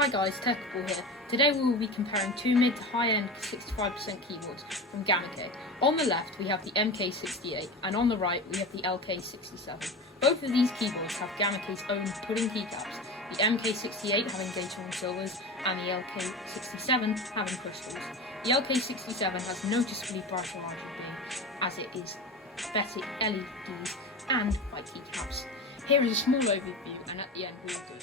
Hi guys, Techable here. Today we will be comparing two mid to high-end 65% keyboards from Gamakay. On the left we have the MK68 and on the right we have the LK67. Both of these keyboards have Gamakay's own pudding keycaps, the MK68 having data silvers and the LK67 having crystals. The LK67 has noticeably brighter RGB as it is better LEDs and white keycaps. Here is a small overview and at the end we will do